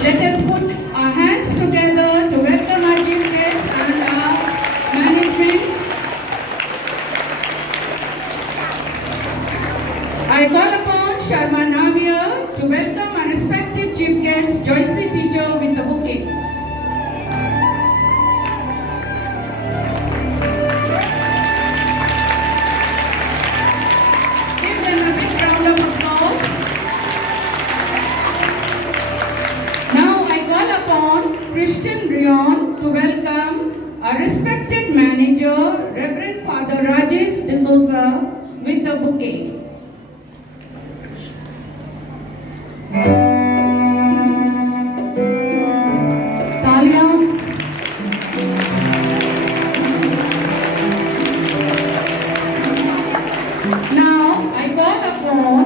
Let us put our hands together to welcome our chief guests and our management. I call upon Sharma Navia to welcome our respected chief guest, Joycey teacher, with the bouquet. Give them a big round of applause. Now I call upon Christian Rion to welcome our respected manager, Reverend Father Rajesh D'Souza, with the bouquet. Now I call upon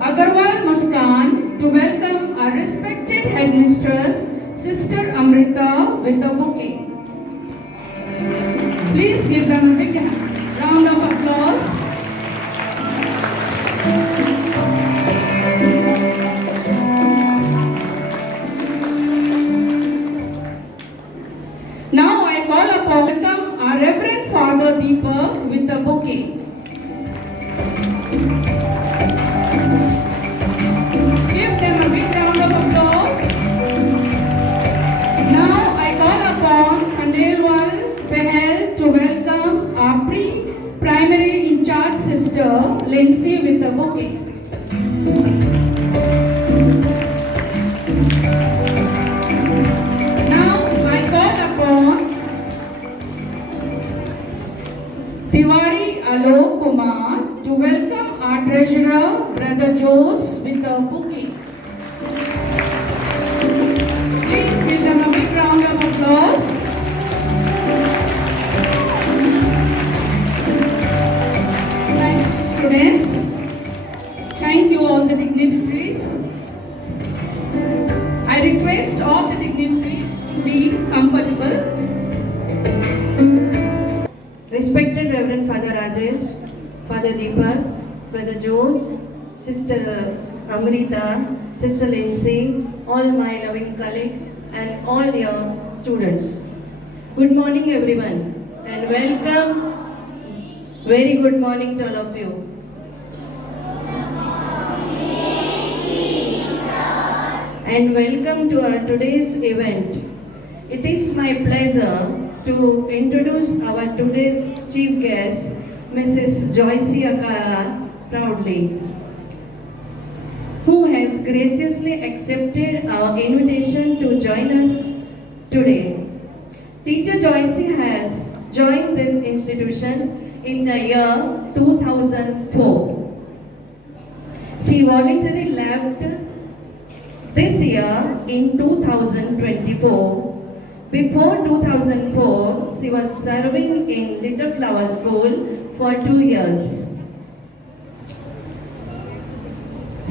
Agarwal Muskan to welcome our respected headmistress, Sister Amrita, with the bouquet. Please give them a big round of applause. Now I call upon welcome our Reverend Father Deepak with the bouquet. Give them a big round of applause. Now I call upon Khandelwal Pahel to welcome our primary in charge sister Lindsay with the bouquet. Now I call upon Tiwari Alok Kumar to welcome our treasurer, Brother Jose, with the bouquet. Please give them a big round of applause. Thank you, students. Thank you, all the dignitaries. I request all the dignitaries to be comfortable. Respected Reverend Father Rajesh, Father Deepak, Brother Jose, Sister Amrita, Sister Lindsay, all my loving colleagues and all your students. Good morning everyone and welcome. Very good morning to all of you. And welcome to our today's event. It is my pleasure to introduce our today's chief guest, Mrs. Joycey Akara, proudly, who has graciously accepted our invitation to join us today. Teacher Joycey has joined this institution in the year 2004. She voluntarily left this year in 2024. Before 2004, she was serving in Little Flower School for 2 years.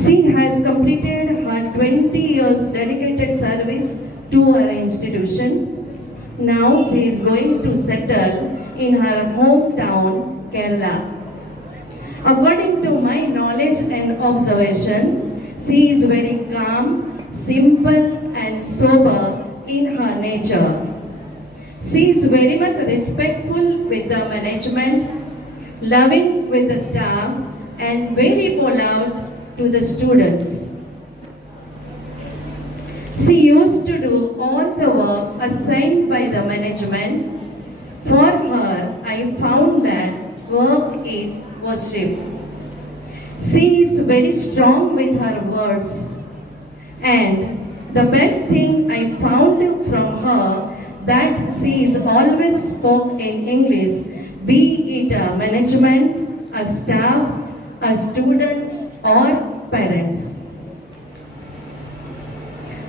She has completed her 20 years dedicated service to her institution. Now she is going to settle in her hometown, Kerala. According to my knowledge and observation, she is very calm, simple and sober in her nature. She is very much respectful with the management, loving with the staff and very polite to the students. She used to do all the work assigned by the management. For her, I found that work is worship. She is very strong with her words, and the best thing I found from her that she is always spoke in English, be it a management, a staff, a student or parents.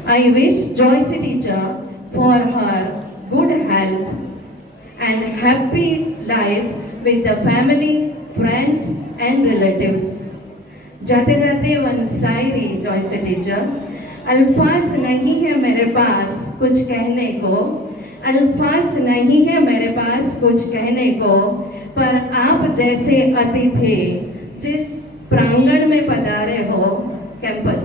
I wish Joycey teacher for her good health and happy life with the family, friends and relatives. जाते जाते one शायरी जॉयसी teacher, अल्फाज नहीं है मेरे पास कुछ कहने को, अल्फाज नहीं है मेरे पास कुछ कहने को, पर आप जैसे अतिथि जिस प्रांगण में पधारे हो कैंपस,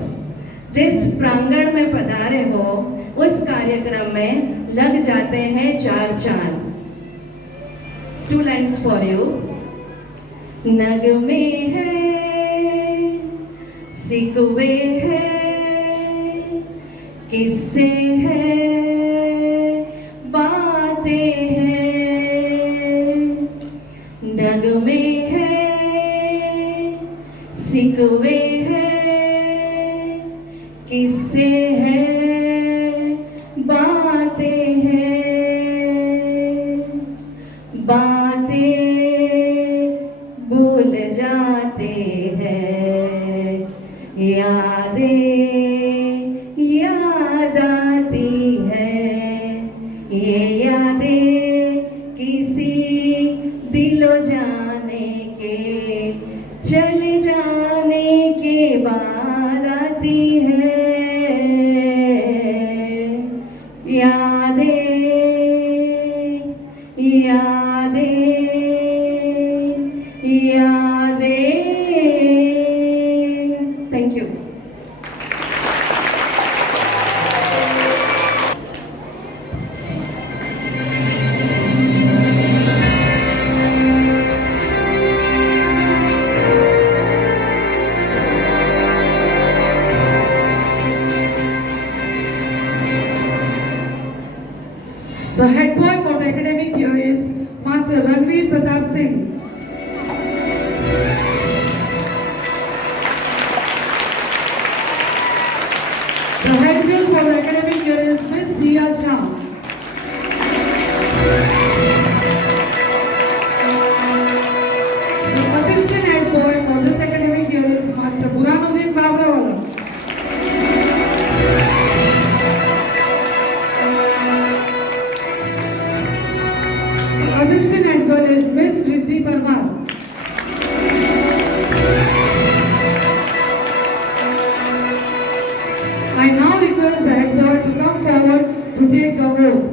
जिस प्रांगण में पधारे हो उस कार्यक्रम में लग जाते हैं चार चांद। 2 lines for you. नगमे हैं, सिकवे हैं, किस्से हैं, बातें हैं। नगमे हैं, सिकवे हैं, किस्से हैं, बातें हैं। बातें भूल जाते हैं, यादें याद आती हैं। ये यादें किसी दिलो जाने के चले जाने के बाद आती हैं। यादें यादें यादें। Thank you. The head boy for the academic year is Master Ranveer Pratap Singh. The head girl for the academic year is Miss Dia Shah. The assistant head boy for this academic year is Master Buranuddin Babrawala. Assistant head girl is Miss Riddhi Parmar. I now request the head girl to come forward to take the oath.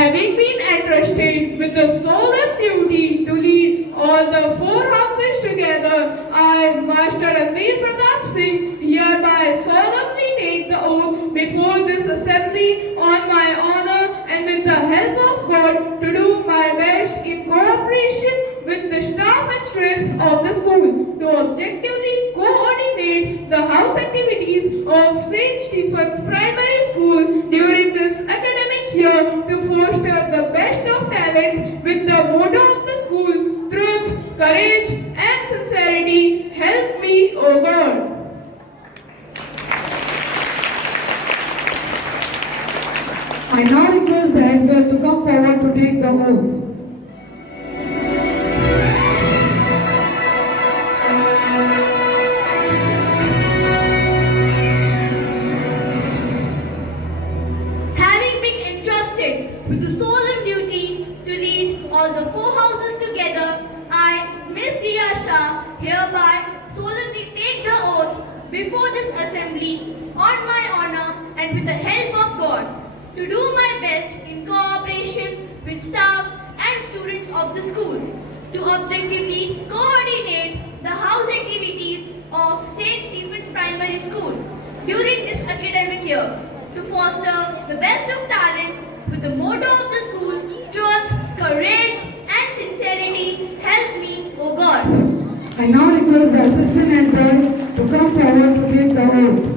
Having been entrusted with the solemn duty to lead all the 4 houses together, I, Master Ranveer Pratap Singh, hereby solemnly take the oath before this assembly on my honor and with the help of God to do my best in cooperation with the staff and students of the school to objectively coordinate the house activities of St. Stephen's Primary School during this academic year to foster the best of talents with the motto of the school, truth, courage and sincerity. Help me, O God. I now request the head girl to come forward to take the oath. Having been entrusted with the solemn duty to lead all the 4 houses together, I, Miss Dia Shah, hereby solemnly take the oath before this assembly on my honor and with the help of God to do my best in cooperation with staff and students of the school to objectively coordinate the house activities of St. Stephen's Primary School during this academic year to foster the best of talents with the motto of the school, truth, courage and sincerity. Help me, O God. I now request the assistant head girl to come forward to take the oath.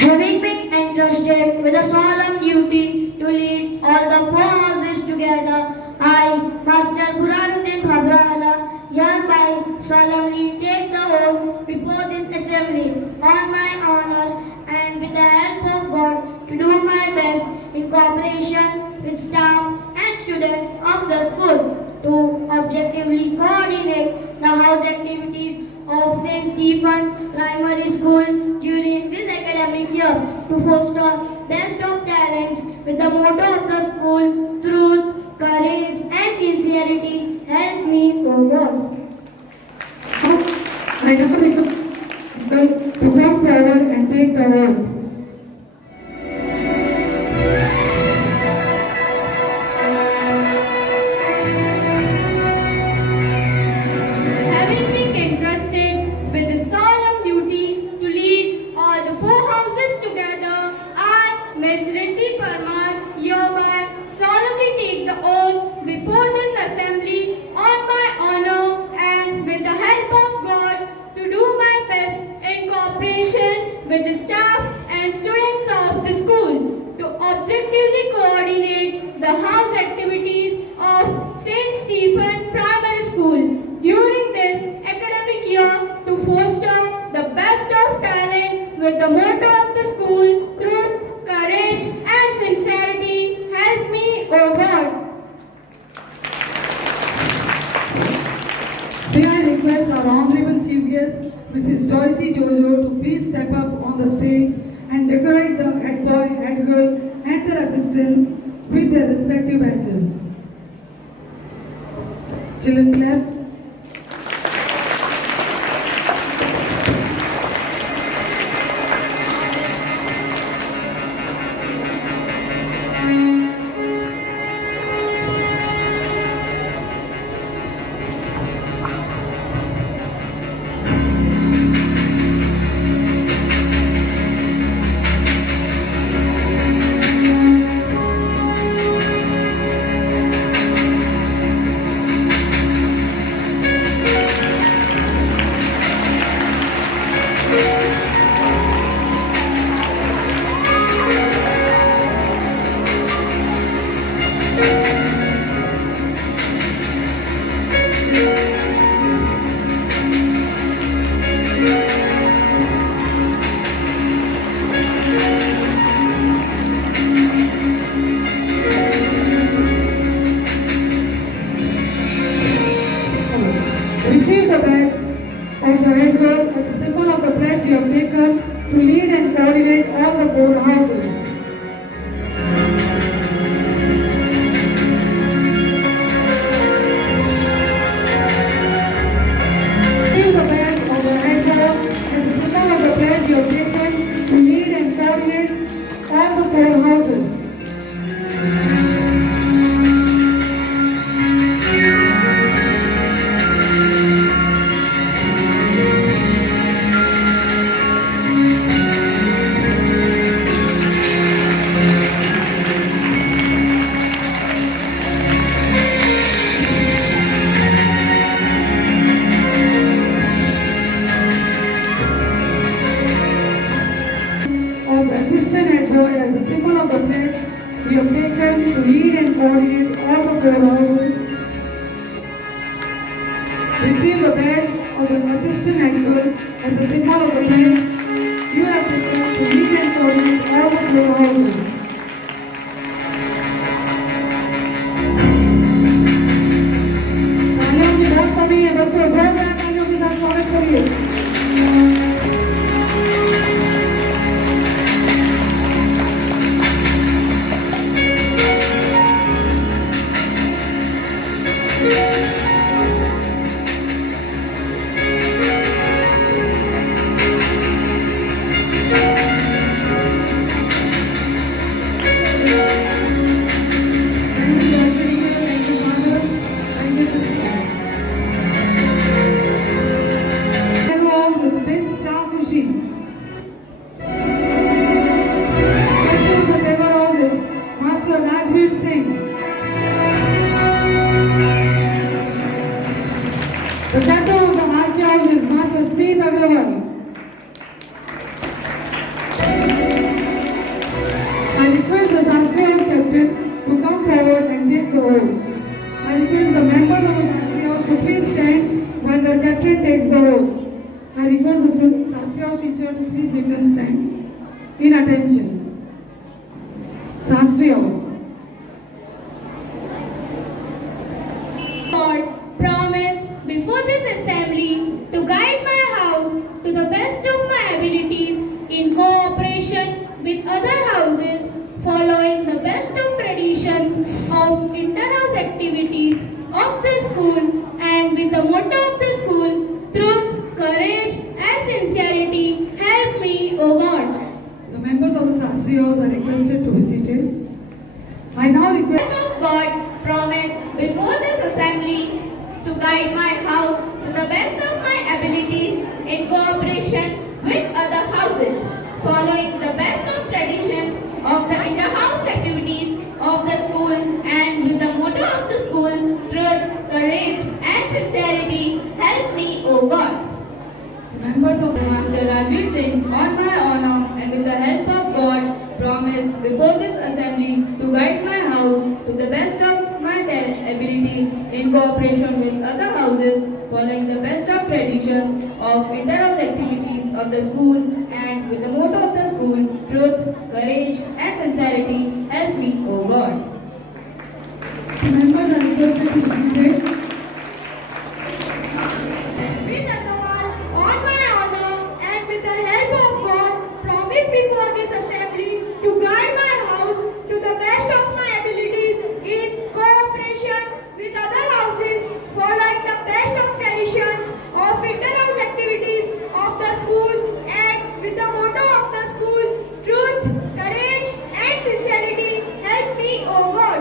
Having been entrusted with a solemn duty to lead all the 4 houses together, I, Master Buranuddin Babrawala, hereby solemnly take the oath before this assembly on my honor and with the help of God to do my best in cooperation with staff and students of the school Help me, O God. I now request to come forward and take the oath. Having been entrusted with the solemn duty to lead all the four houses together, I, Miss Riddhi Parmar, hereby solemnly take the oath before this assembly on my honor and with the help of God to do my best in cooperation with the staff and students of the school to objectively coordinate the house activities of St. Stephen Primary School during this academic year to foster the best of talent with the motto of the school, truth, courage and sincerity. Help me, O God. May I request our Honorable Chief Guest, Mrs. Joyce Jojo, to please step up on the stage and decorate the head boy, head girl, and their assistants with their respective badges. Children, clap. Receive the badge of the head girl as a symbol of the pledge you have taken to lead and coordinate all the four houses. Receive the badge of the head girl as a symbol of the pledge you have taken to lead and coordinate all the four houses. Of assistant head boy as a symbol of the pledge we have taken to lead and coordinate all the four houses. Receive the badge of the assistant head girl as a symbol of the pledge you have taken to lead and coordinate all the four houses. तालियों की बहुत कमी है बच्चों, जोरदार तालियों के साथ स्वागत करिए। The center of the Heart House is Master Smith Agrawal. I request the Sanskrit House captain to come forward and take the oath. I request the members of the Sanskrit House to please stand when the captain takes the oath. I request the Sanskrit House teacher to please make them stand. In attention. Sanskrit House. God promise before this assembly to guide my house to the best of my abilities in cooperation with other houses, following the best of traditions of inter-house activities of the school and with the motto of the school, truth, courage and sincerity, help me, O God. The members of the Shastriyas are requested to be seated. I now request Word of God promise before this assembly to guide my house to the best of my abilities in cooperation with other houses, following the best of traditions of the inter-house activities of the school and with the motto of the school, truth, courage and sincerity, help me, O God. members of the Master Rajiv Singh, on my honor and with the help of God, promise before this assembly to guide my house to the best of my ability in cooperation with other houses, following the best of traditions of inter-house activities of the school and with the motto of the school, truth, courage and sincerity, help me, O God. the members are requested to be seated. With Agarwal, on my honor and with the help of God, promise before this assembly to guide my house to the best of my abilities in cooperation with other houses, following the best of traditions of inter-house activities of the school and with the motto of the school, truth, courage and sincerity, help me, O God.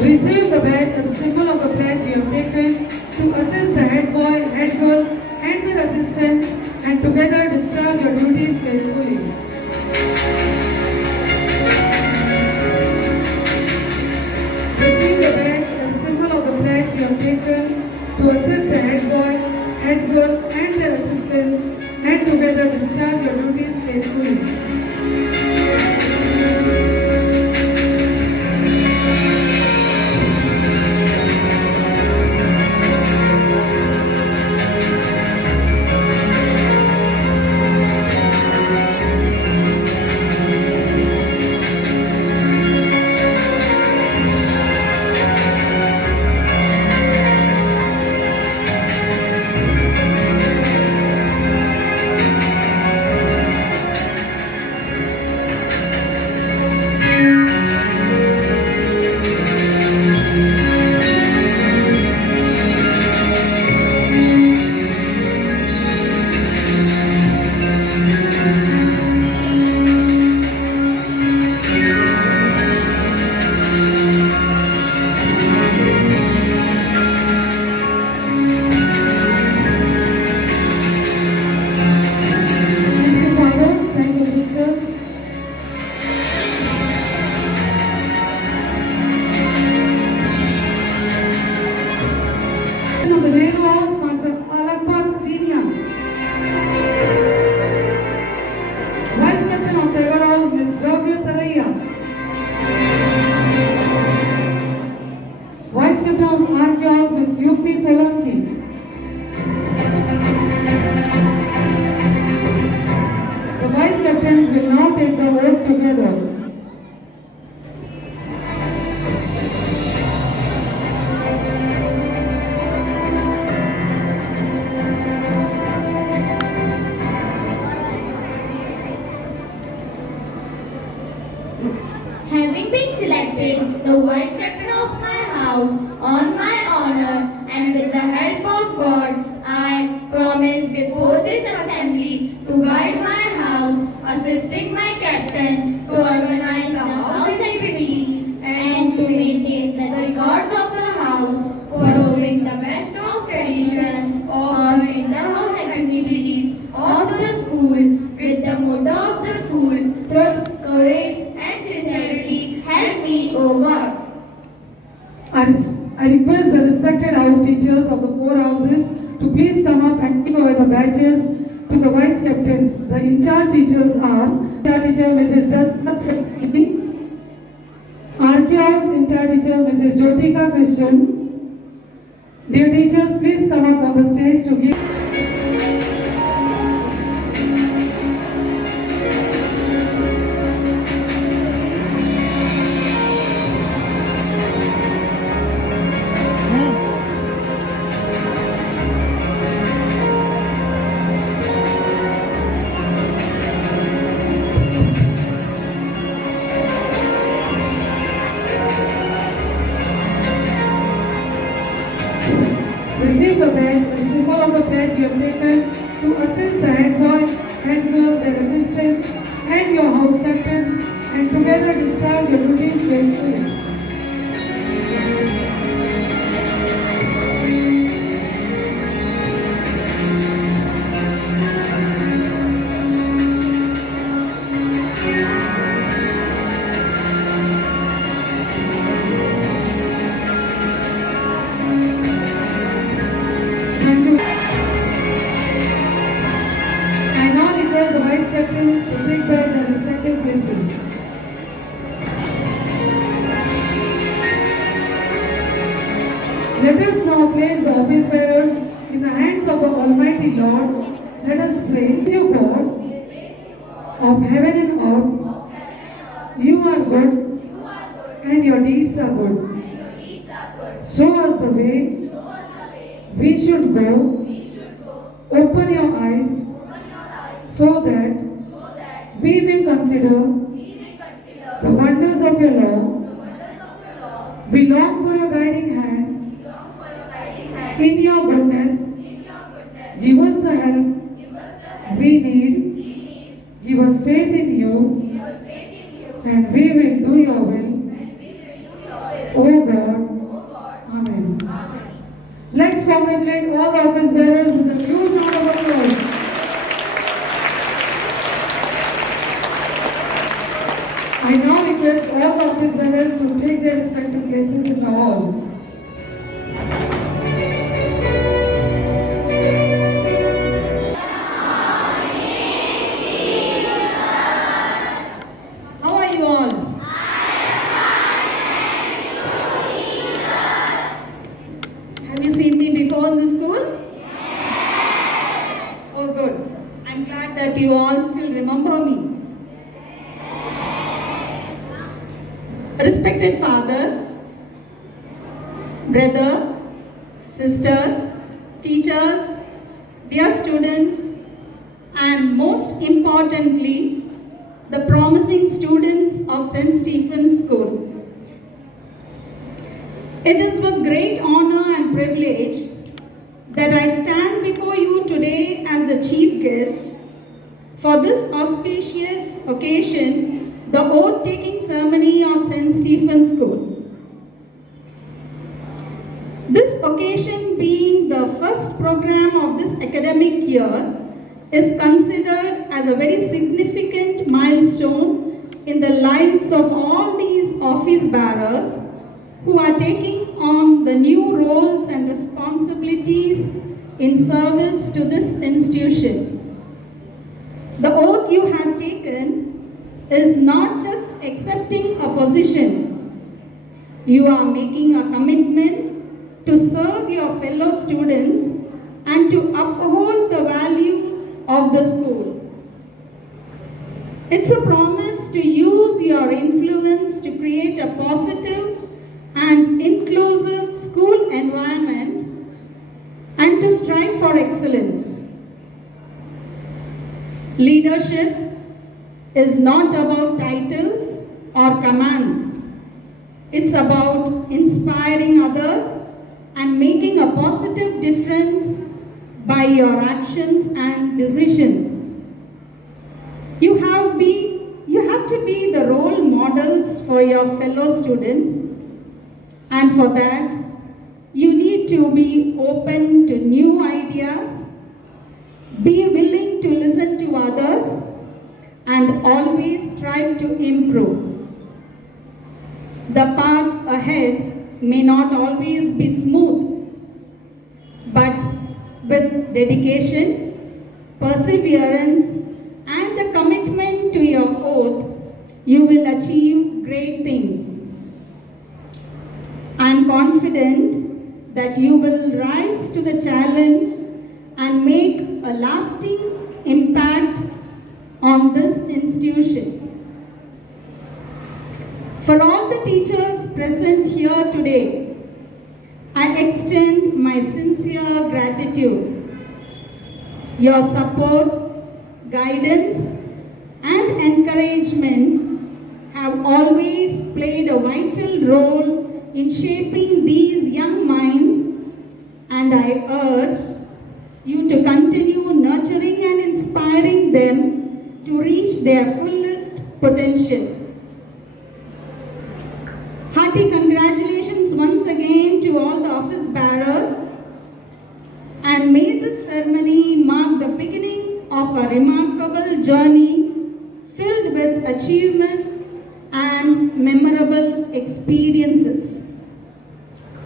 Receive the badge as a symbol of the pledge you have taken to assist the head boy, head girl, and their assistants, and together discharge your duties faithfully. Receive the badge as a symbol of the pledge you have taken to assist the head boy, head girl, and their assistants, and together discharge your duties faithfully. Thank you, Father. Thank you, Jesus. Of the name of Master Alakpat Senior. Vice Captain of Tiger House, Ms. Dravya Saraiya. Vice Captain of Army House, Ms. Yukti Solanki. The Vice Captains will now take the oath together. Having been selected the vice captain of my house on my honor and with the help of God, I promise before this assembly to guide my house, assisting my captain to organize the house activities and to maintain the records of the house, following the best of tradition of inter-house activities of the school with the motto of the school, truth, courage and sincerity, help me, O God. I request the respected house teachers of the four houses to please come up and give away the badges to the vice captains. The in-charge teachers are in-charge teacher Mrs. Jasmine Chetty, Archaeos in-charge teacher Mrs. Jyotika Krishnan. Dear teachers, please come up on the stage to give. Receive the badge, a symbol of the pledge you have taken to assist the head boy, head girl, their assistants, and your house captains, and together discharge your duties faithfully. Thank you. I now request the vice captains to take back their respective places. Let us now place the office bearers in the hands of the Almighty Lord. Let us praise you, God, of heaven and earth. You are good, and your deeds are good. Show us the way we should go. Open your eyes so that we may consider the wonders of your law. We long for your guiding hand. In your goodness, give us the help we need. Give us faith in you, and we will do your will. O God. Amen. Let's congratulate all the office bearers with a huge round of applause. I now request all the office bearers to take their respective places in the hall. How are you all? Have you seen me before in the school? Yes. Oh, good. I'm glad that you all still remember me. Respected fathers, brothers, sisters, teachers, dear students, and most importantly, the promising students of St. Stephen's School. It is with great honor and privilege that I stand before you today as a chief guest for this auspicious occasion, the oath-taking ceremony of St. Stephen's School. This occasion being the first program of this academic year is considered as a very significant milestone in the lives of all these office bearers who are taking on the new roles and responsibilities in service to this institution. The oath you have taken is not just accepting a position. You are making a commitment to serve your fellow students and to uphold the values of the school. It's a promise to use your influence to create a positive and inclusive school environment and to strive for excellence. Leadership is not about titles or commands. It's about inspiring others and making a positive difference by your actions and decisions. You have to be the role models for your fellow students, and for that, you need to be open to new ideas, be willing to listen to others, and always strive to improve. The path ahead may not always be smooth, but with dedication, perseverance, and a commitment to your oath, you will achieve great things. confident that you will rise to the challenge and make a lasting impact on this institution. For all the teachers present here today, I extend my sincere gratitude. Your support, guidance, and encouragement have always played a vital role in shaping these young minds, and I urge you to continue nurturing and inspiring them to reach their fullest potential. Hearty congratulations once again to all the office bearers, and may this ceremony mark the beginning of a remarkable journey filled with achievements and memorable experiences.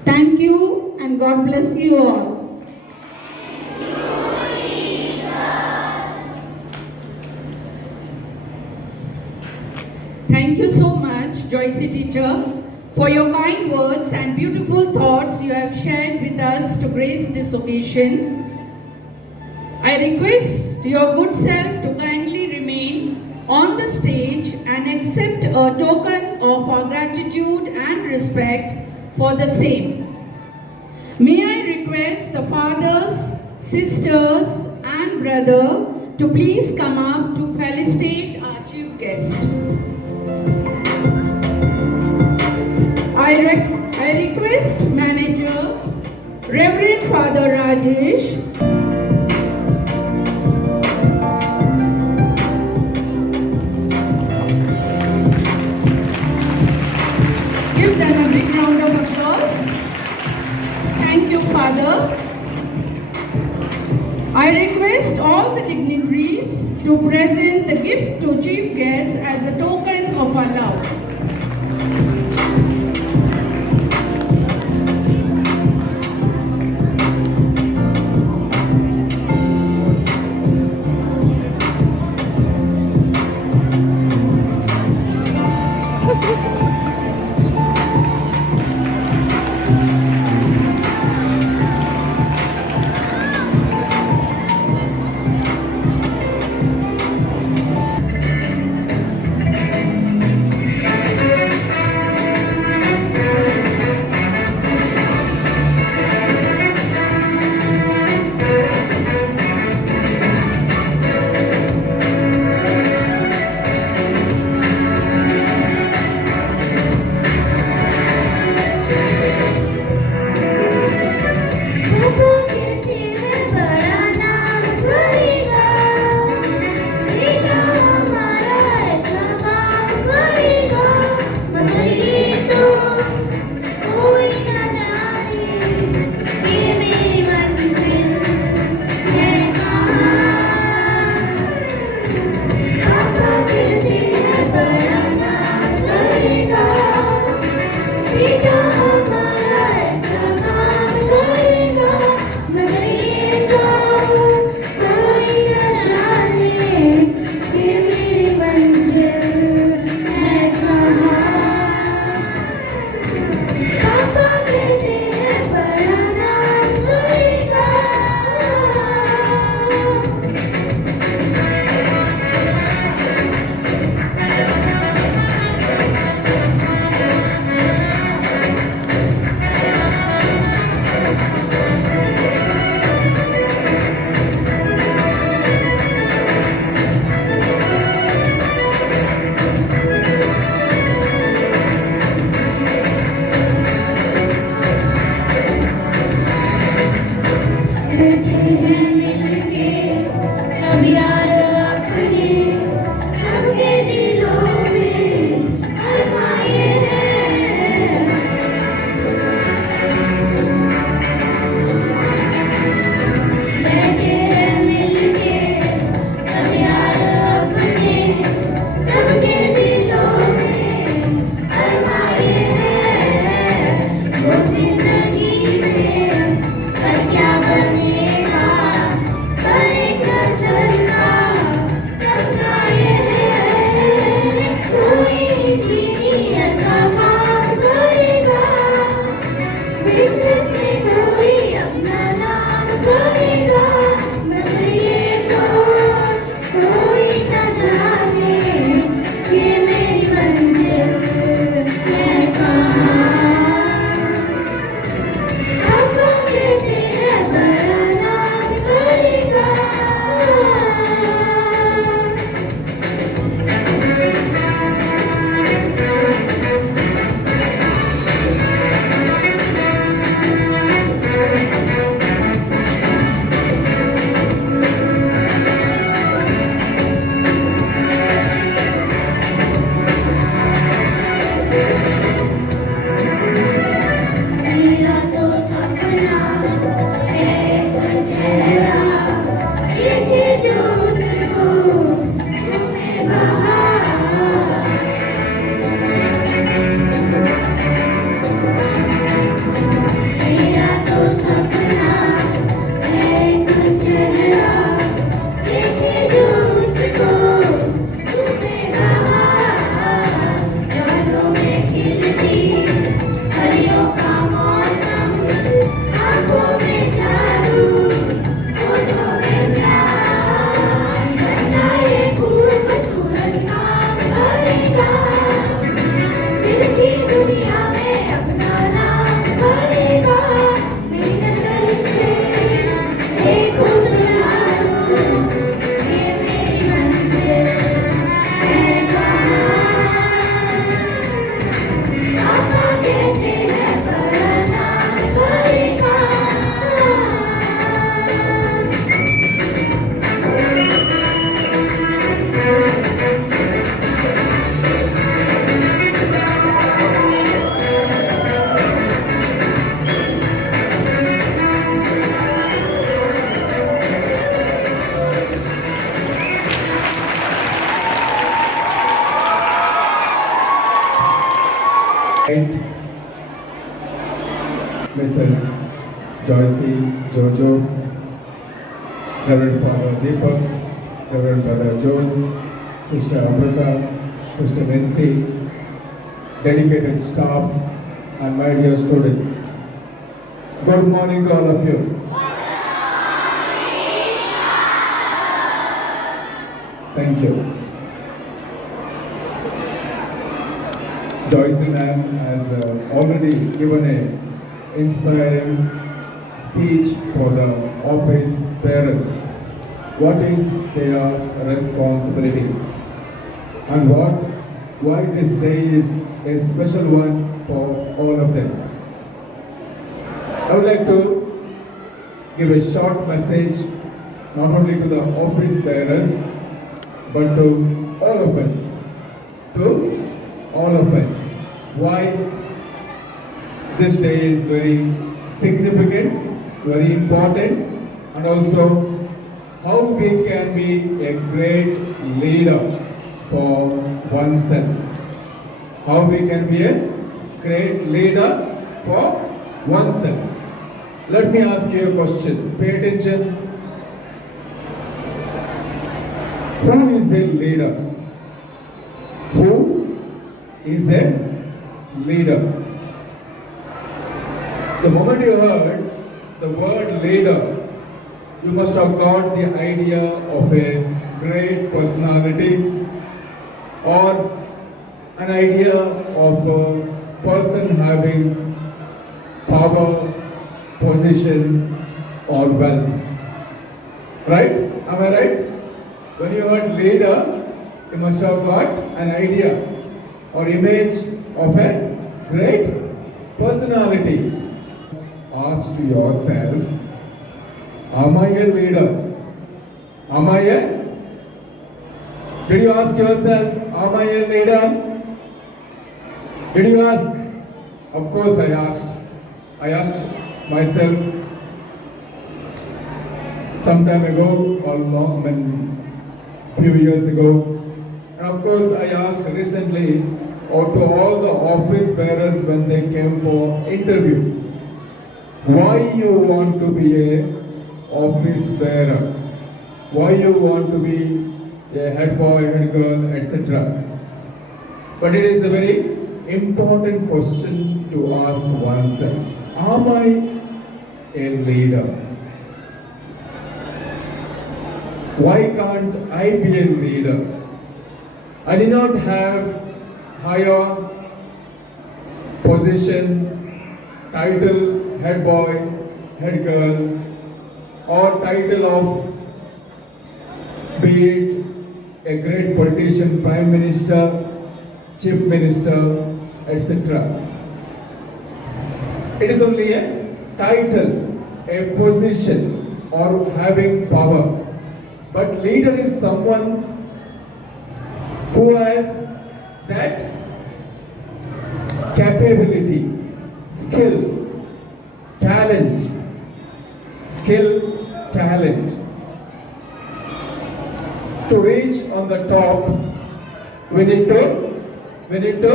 Thank you and God bless you all. Thank you so much, Joycey teacher, for your kind words and beautiful thoughts you have shared with us to grace this occasion. I request your good self to kindly remain on the stage and accept a token of our gratitude and respect for the same. May I request the fathers, sisters and brother to please come up to felicitate our chief guest. I request Manager Reverend Father Rajesh give them a big round of applause. Thank you, Father. I request all the dignitaries to present the gift to chief guest as a token of our love. Mrs. Joycey Jojo, Reverend Father Deepak, Reverend Brother Jones, Sister Amrita, Sister Nancy, dedicated staff, and my dear students. Good morning to all of you. Thank you. Joyce ma'am has already given an inspiring speech for the office bearers. What is their responsibility and why this day is a special one for all of them. I would like to give a short message not only to the office bearers but to all of us. To all of us. Why this day is very significant, very important, and also how we can be a great leader for oneself. How we can be a great leader for oneself. Let me ask you a question. Pay attention. Who is a leader? Who is a leader? The moment you heard the word leader, you must have got the idea of a great personality or an idea of a person having power, position or wealth. Right? Am I right? When you heard leader, you must have got an idea or image of a great personality. Ask yourself, am I a leader? Am I a? Did you ask yourself, am I a leader? Did you ask? Of course I asked. I asked myself some time ago, few years ago. And of course I asked recently or to all the office bearers when they came for interview. Why you want to be a office bearer? Why you want to be a head boy, head girl, etc. But it is a very important question to ask oneself. Am I a leader? Why can't I be a leader? I did not have higher position, title, head boy, head girl, or title of be it a great politician, prime minister, chief minister, etc. It is only a title, a position, or having power. But leader is someone who has that capability, skill, talent, to reach on the top. We need to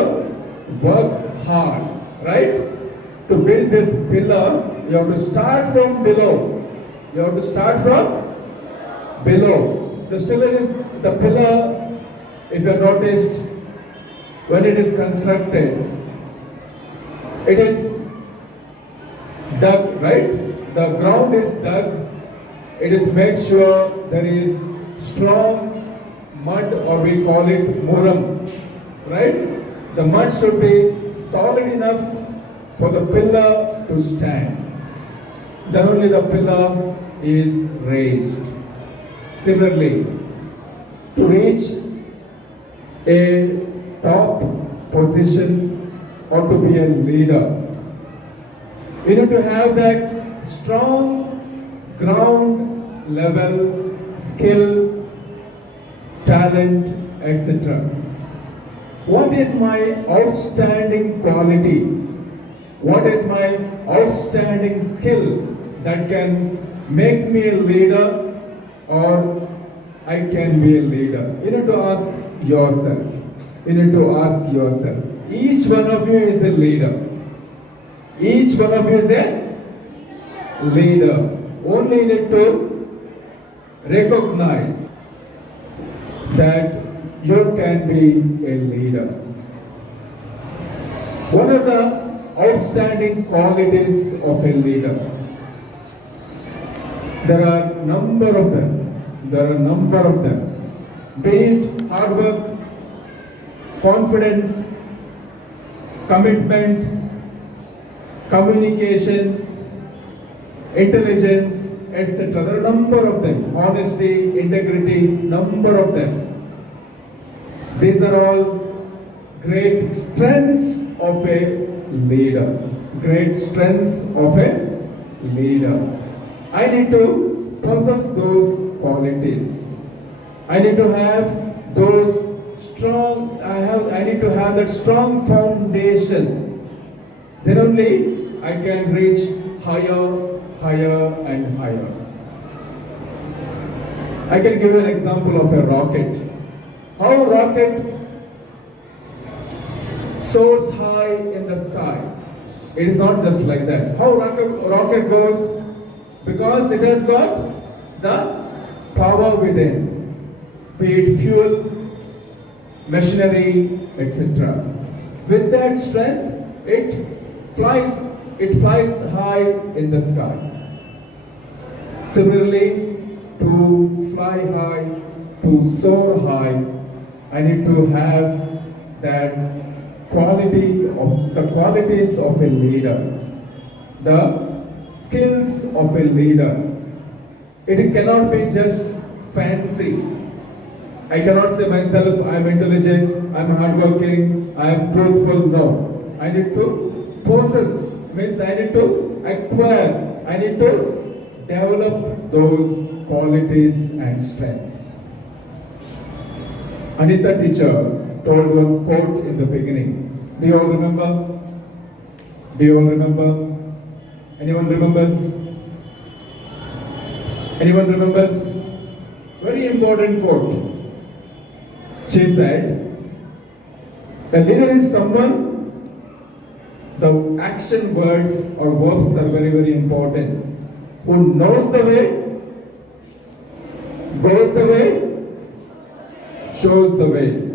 work hard, right? To build this pillar, you have to start from below. You have to start from below. The pillar, if you have noticed, when it is constructed, it is dug, right? The ground is dug. It is made sure there is strong mud, or we call it muram, right? The mud should be solid enough for the pillar to stand. Then only the pillar is raised. Similarly, to reach a top position or to be a leader, we need to have that strong ground level skill, talent, etc. What is my outstanding quality? What is my outstanding skill that can make me a leader, or I can be a leader? You need to ask yourself. You need to ask yourself. Each one of you is a leader. Each one of you is a leader. Only need to recognize that you can be a leader. What are the outstanding qualities of a leader? There are number of them. Be it hard work, confidence, commitment, communication, intelligence, etc. There are a number of them. Honesty, integrity, number of them. These are all great strengths of a leader. Great strengths of a leader. I need to possess those qualities. I need to have those strong, I need to have that strong foundation. Then only I can reach higher, higher and higher. I can give you an example of a rocket. How a rocket soars high in the sky. It is not just like that. How rocket goes? Because it has got the power within, be it fuel, machinery, etc. With that strength, it flies high in the sky. Similarly, to fly high, to soar high, I need to have that qualities of a leader, the skills of a leader. It cannot be just fancy. I cannot say myself, I am intelligent, I am hardworking, I am truthful. No. I need to possess, means I need to acquire, I need to develop those qualities and strengths. Anita teacher told one quote in the beginning. Do you all remember? Do you all remember? Anyone remembers? Anyone remembers? Very important quote. She said, the leader is someone, the action words or verbs are very, very important, who knows the way, goes the way, shows the way.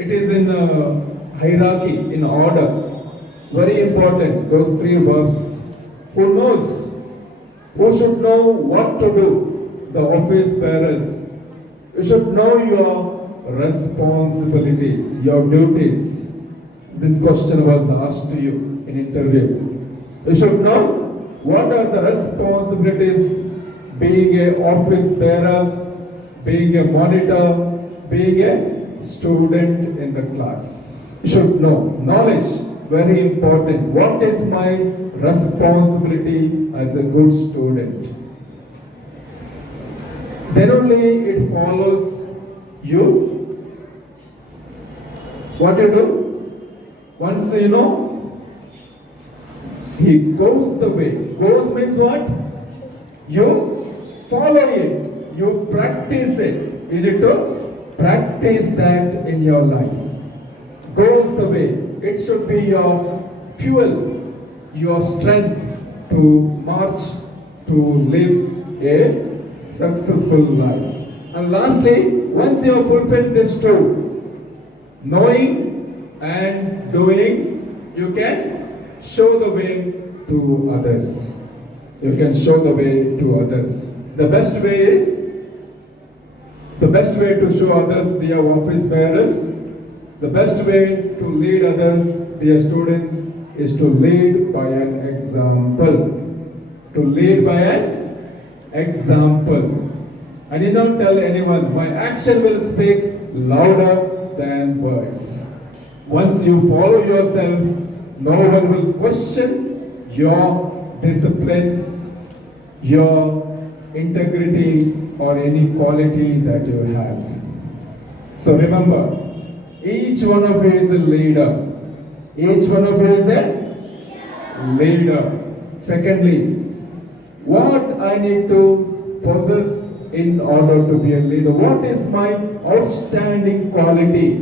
It is in a hierarchy, in order. Very important, those three verbs. Who knows? Who should know what to do? The office bearers. You should know your responsibilities, your duties. This question was asked to you in interview. You should know what are the responsibilities being an office bearer, being a monitor, being a student in the class. You should know. Knowledge, very important. What is my responsibility as a good student? Then only it follows you. What you do? Once you know, he goes the way. Goes means what? You follow it. You practice it. You need to practice that in your life. Goes the way. It should be your fuel, your strength to march, to live a successful life. And lastly, once you have fulfilled this two, knowing and doing, you can show the way to others. You can show the way to others. The best way to show others, be our office bearers. The best way to lead others, dear students, is to lead by an example. To lead by an example. I did not tell anyone, my action will speak louder than words. Once you follow yourself, no one will question your discipline, your integrity, or any quality that you have. So remember, each one of you is a leader. Each one of you is a leader. Secondly, what I need to possess in order to be a leader? What is my outstanding quality?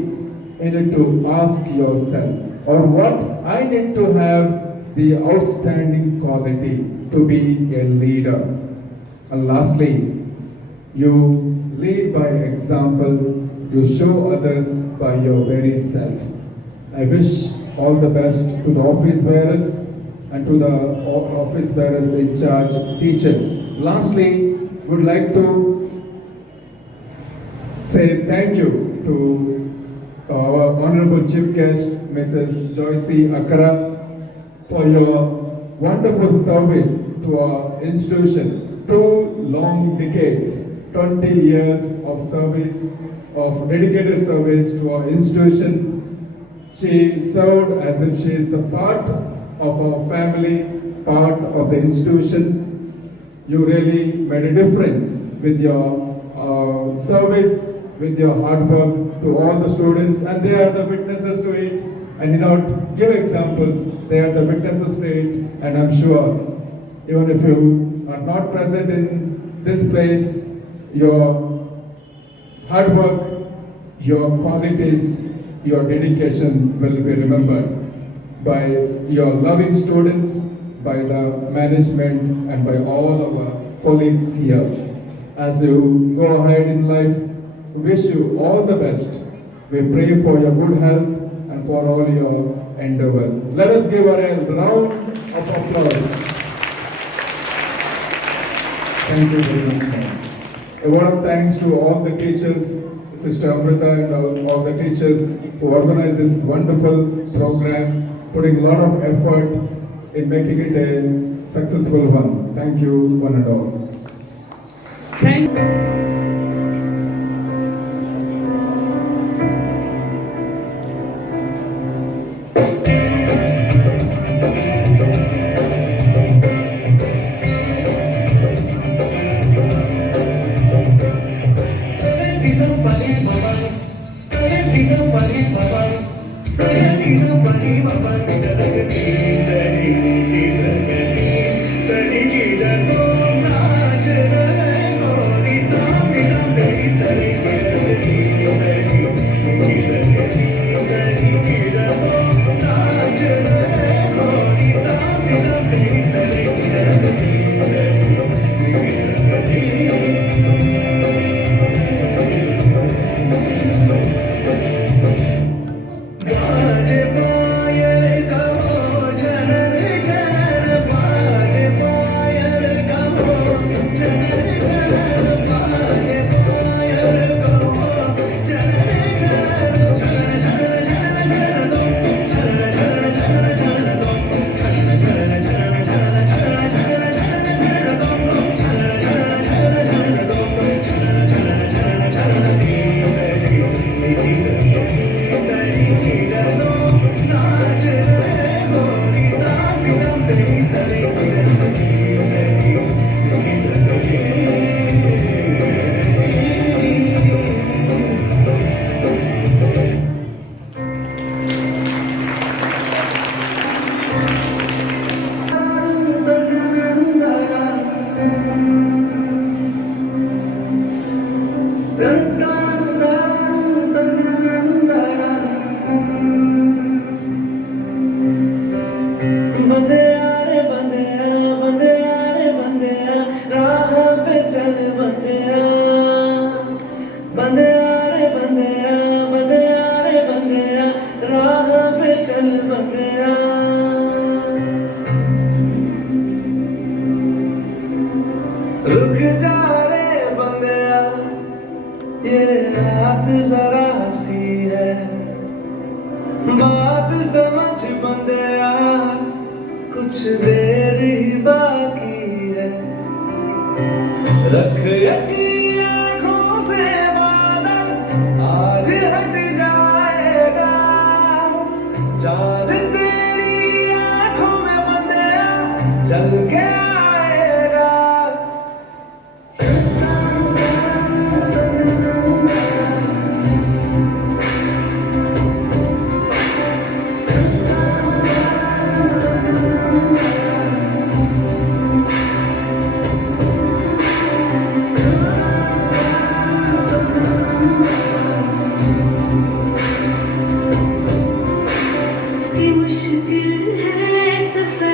You need to ask yourself. Or what I need to have the outstanding quality to be a leader. And lastly, you lead by example, you show others by your very self. I wish all the best to the office bearers and to the office bearers in charge teachers. Lastly, would like to say thank you to our Honorable Chief Guest, Mrs. Joyce Akara, for your wonderful service to our institution. 2 long decades, 20 years of service, of dedicated service to our institution. She served as if she is the part of our family, part of the institution. You really made a difference with your service, with your hard work to all the students, and they are the witnesses to it. And without give examples, they are the witnesses to it, and I'm sure, even if you are not present in this place, your hard work, your qualities, your dedication will be remembered by your loving students, by the management, and by all our colleagues here. As you go ahead in life, we wish you all the best. We pray for your good health and for all your endeavors. Let us give her a round of applause. Thank you very much, ma'am. A word of thanks to all the teachers, Sister Amrita and all the teachers who organized this wonderful program, putting a lot of effort in making it a successful one. Thank you, one and all. Thank रुक जा रे बंदया, ये रात जरा सी है, बात समझ बंदया, कुछ देर ही बाकी है। रख यकीन आँखों से बादल, आज हट जाएगा। चाँद तेरी आँखों में बंदया, चल के आएगा। ये मुश्किल है सफर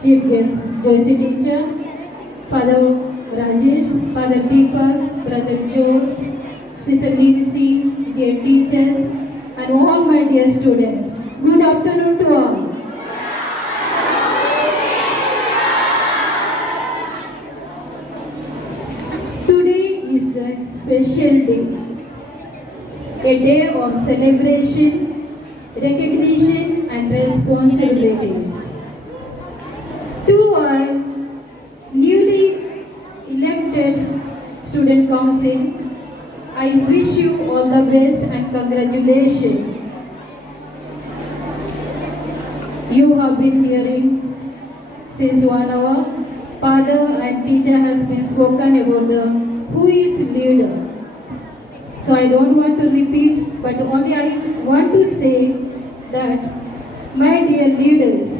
Chief guest, Joyce teacher, Father Rajesh, Father Deepak, Brother Joe, Sister Lindsay, dear teachers, and all my dear students. Good afternoon to all. Today is a special day, a day of celebration, recognition, and responsibility. To our newly elected student council, I wish you all the best and congratulations. You have been hearing since 1 hour, father and teacher has been spoken about the who is leader. So I don't want to repeat, but only I want to say that, my dear leaders,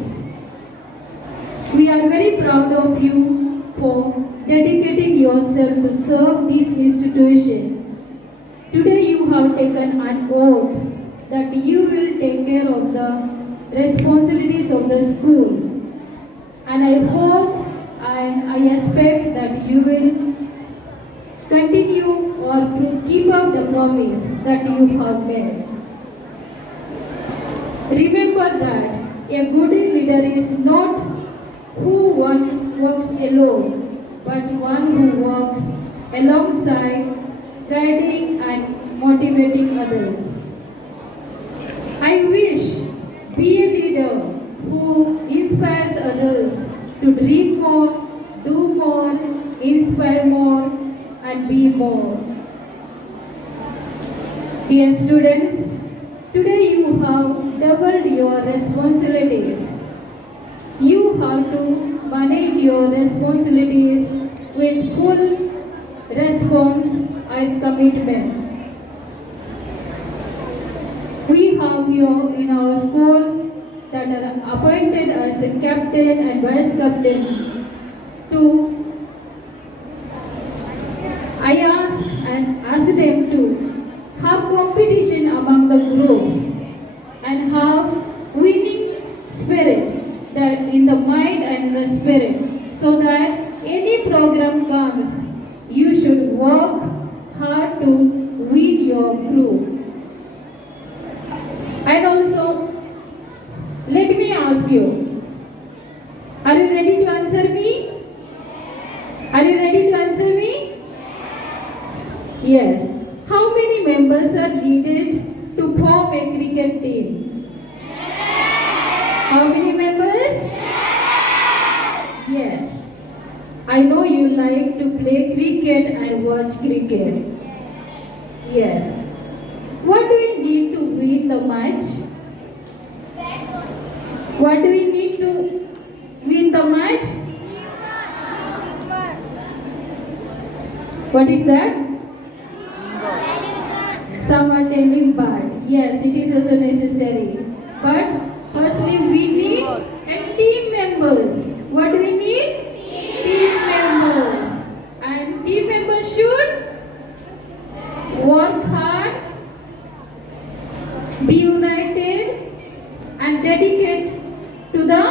we are very proud of you for dedicating yourself to serve this institution. Today you have taken an oath that you will take care of the responsibilities of the school. And I hope and I expect that you will continue or to keep up the promise that you have made. Remember that a good leader is not who one works alone, but one who works alongside, guiding and motivating others. I wish be a leader who inspires others to dream more, do more, inspire more, and be more. Dear students, today you have doubled your responsibilities. You have to manage your responsibilities with full response and commitment. We have here in our school that are appointed as a captain and vice captain to I ask them to have competition among the groups and have winning spirit that in the mind and the spirit, so that any program comes, you should work hard to win your group. And also, let me ask you, Yes. How many members are needed to form a cricket team? How many members? Yes. I know you like to play cricket and watch cricket. Yes. What do we need to win the match? What do we need to win the match? What is that? Some are telling but yes, it is also necessary. But firstly, we need a team members. What do we need? Team members. And team members should work hard, be united, and dedicate to the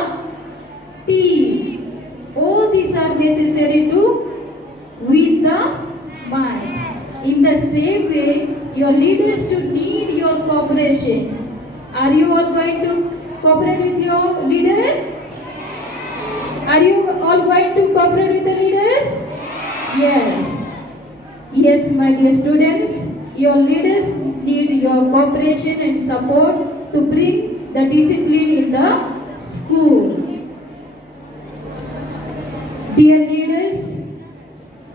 team. All these are necessary to win the match. In the same way, your leaders to need your cooperation. Are you all going to cooperate with your leaders? Are you all going to cooperate with the leaders? Yes. Yes, my dear students, your leaders need your cooperation and support to bring the discipline in the school. Dear leaders,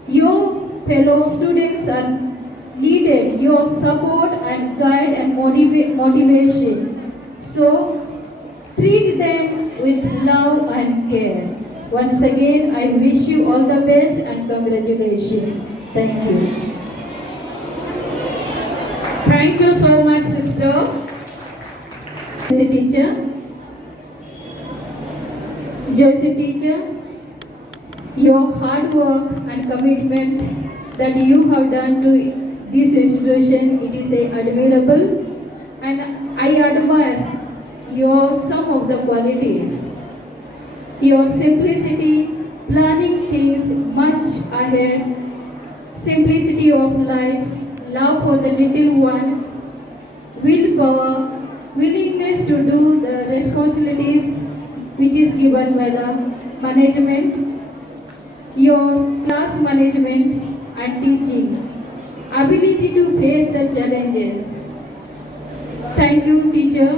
your fellow students are needed your support and guide and motivation. So, treat them with love and care. Once again, I wish you all the best and congratulations. Thank you. Thank you so much, sister. Joyce teacher. Joyce teacher, your hard work and commitment that you have done to this institution, it is admirable, and I admire your some of the qualities. Your simplicity, planning things much ahead, simplicity of life, love for the little ones, willpower, willingness to do the responsibilities which is given by the management, your class management and teaching, ability to face the challenges. Thank you, teacher,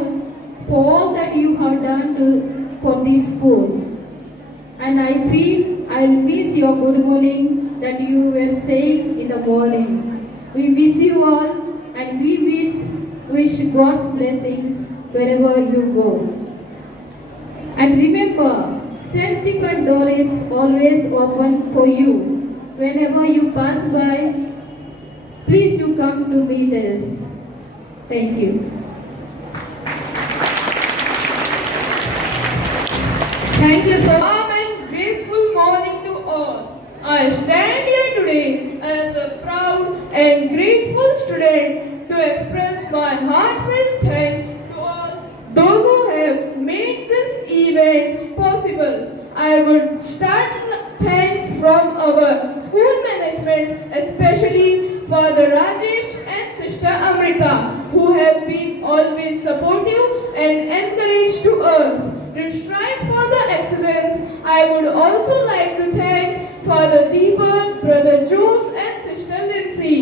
for all that you have done for this school. And I feel I'll miss your good morning that you were saying in the morning. We miss you all and we wish God's blessings wherever you go. And remember, St. Stephen door is always open for you. Whenever you pass by, please do come to meet us. Thank you. Thank you so much and graceful morning to all. I stand here today as a proud and grateful student to express my heartfelt thanks to all those who have made this event possible. I would start thanks from our school management, especially Father Rajesh and Sister Amrita, who have been always supportive and encouraged to us. To strive for the excellence, I would also like to thank Father Deepak, Brother Jose and Sister Lindsay.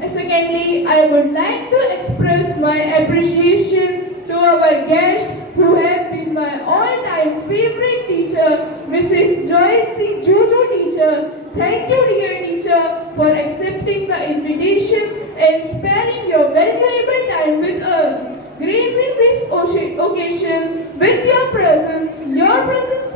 Secondly, I would like to express my appreciation to our guests who have been my all-time favorite teacher, Mrs. Joyce C. Jojo teacher. Thank you, dear teacher, for accepting the invitation and sparing your valuable time with us. Gracing this occasion with your presence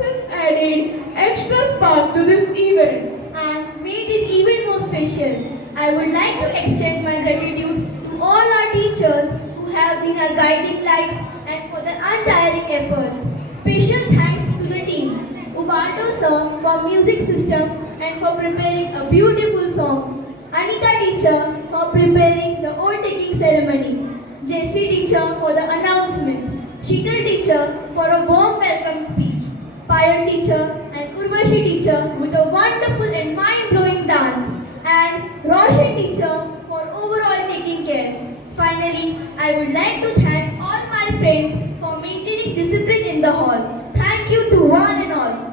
has added extra spark to this event and made it even more special. I would like to extend my gratitude to all our teachers who have been our guiding lights and for their untiring efforts. Special thanks to the team, Ubaldo sir for music system and for preparing a beautiful song, Anita teacher for preparing the oath-taking ceremony, JC teacher for the announcement, Sheetal teacher for a warm welcome speech, Payal teacher and Urvashi teacher with a wonderful and mind-blowing dance, and Roshan teacher for overall taking care. Finally, I would like to thank all my friends for maintaining discipline in the hall. Thank you to one and all.